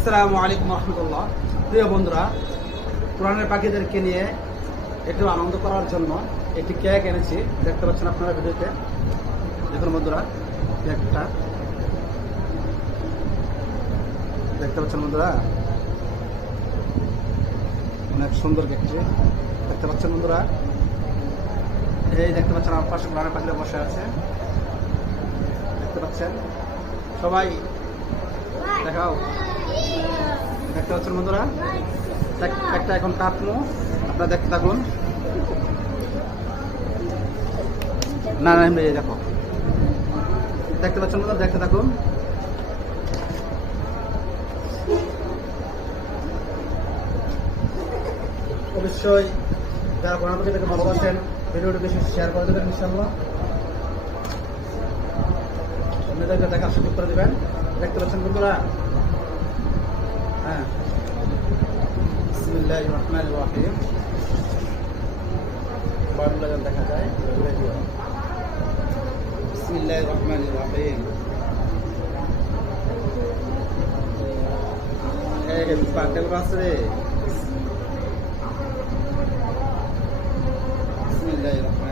আসসালামু আলাইকুম রহমতুল্লাহ। প্রিয় বন্ধুরা, কোরআনের পাখিদেরকে নিয়ে একটু আনন্দ করার জন্য একটি কেক এনেছি। দেখতে পাচ্ছেন আপনারা ভিডিওতে। দেখুন বন্ধুরা, কেকটা দেখতে পাচ্ছেন বন্ধুরা, অনেক সুন্দর কেকটি দেখতে পাচ্ছেন বন্ধুরা। এই দেখতে পাচ্ছেন আমার পাশে কোরআনের পাখিরা বসে আছে, দেখতে পাচ্ছেন সবাই। দেখাও, দেখতে পাচ্ছেন বন্ধুরা, একটা এখন কাটমো, আপনারা দেখতে থাকুন। না না দেখো, দেখতে পাচ্ছেন বন্ধুরা, দেখতে থাকুন। অবশ্যই যারা কোরআন পাখিদেরকে ভালোবাসেন ভিডিওটি বেশি শেয়ার করে দেবেন ইনশাআল্লাহ। অন্যদেরকে দেখার সুযোগ করে দেবেন। দেখতে পাচ্ছেন বন্ধুরা, হ্যাঁ, বিসমিল্লাহির রহমানির রহিম। বারগুলো যেন দেখা যায়, বিসমিল্লাহির রহমানির রহিম। এই পাটেল আছে রে। বিসমিল্লাহির রহমানির